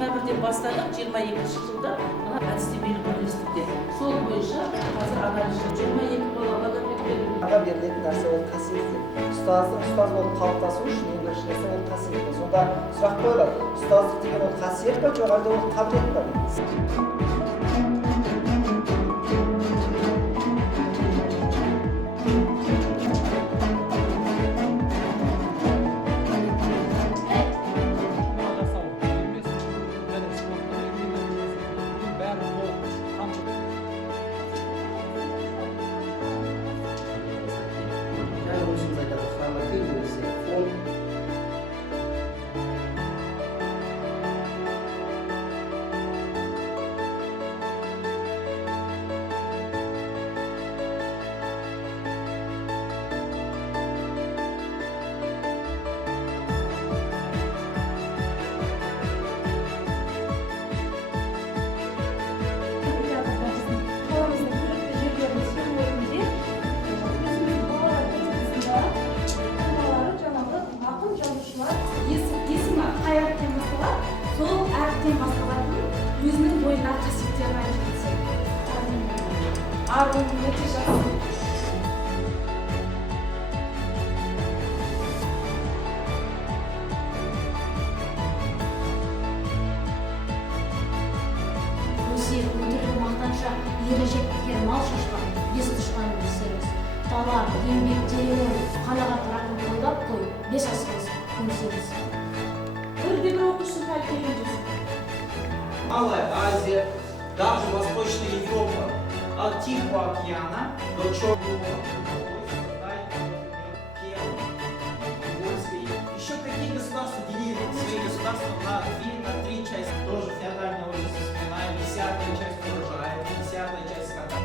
21-ден бастадық, 22-ші жылда әдістемелік бірлестікте. Сол бойынша қазір анализ 22 бала логопед. Аға берілетін нәрсе ол қасиеттер. Ұстаздың ұстаз болып қалыптасу үшін ең бірінші нәрсе ол қасиет. Сонда сұрақ қойылады: ұстаздық деген ол қасиет па, жоқ әлде ол қабілет па? Өзінің бойына қасиеттерін айтып кетсе. Арғын өте жақсы. Өсиет өлтіріп мақтанша ережеп деген мал шашпақ, бес дұшпан өсеріңіз. Талап, еңбек, тереуін, қанағат рақым қолдап қой, бес асығыз, көмсеңіз. Бірде-бір оқушысын тәрбиелеген жоқсың. Малая Азия, даже Восточная Европа, от Тихого океана до Черного моря. Еще какие государства делили свои государства на 2-3 части? Тоже феодальная улица вспоминаем, 10-я часть урожая, 10-я часть скота.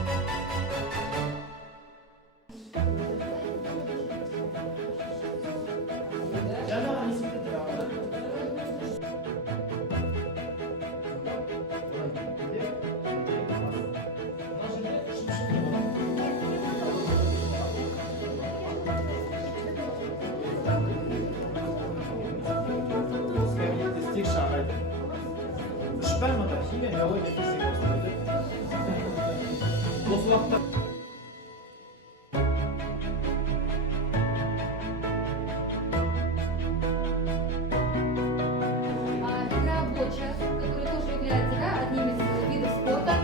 Шпальмада химия, биология, физика өстіреді. Осы уақытта игра боча, которая тоже является одним из видов спорта.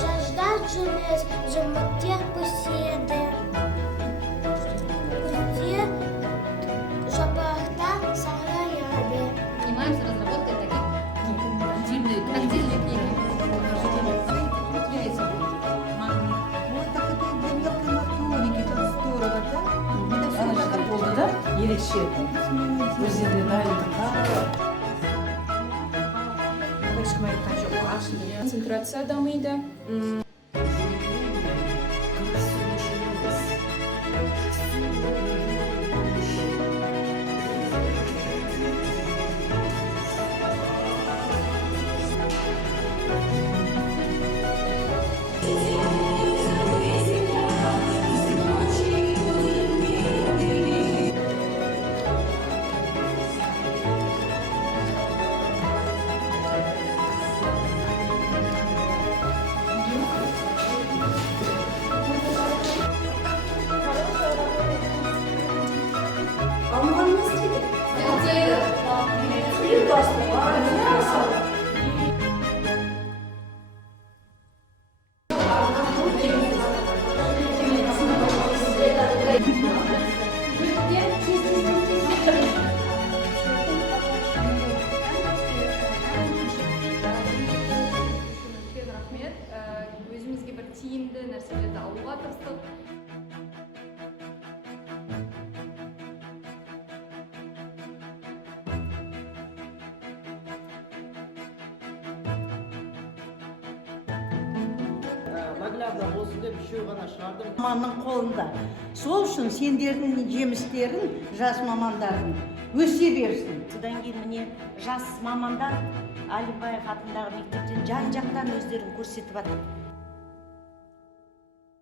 Жаждачность, жмоте поседы. Где жабахта сараяби. Занимаемся разработкой таких тактильных книг. Вот так это для мелкой моторики, так здорово, да? Это Ана жаққа болды да, ерекше өздеріне дайындыққа. Ешкім айтқан жоқ, ашылды. Концентрация дамиды. Өзімізге бір тиімді нәрселерді алуға тырыстық. нагляда болсын деп үшеу ғана шығардым. Маманның қолында. Сол үшін сендердің жемістерін жас мамандардың өсе берсін. Содан кейін міне жас мамандар Алибаев атындағы мектептен жан-жақтан өздерін көрсетіп жатыр.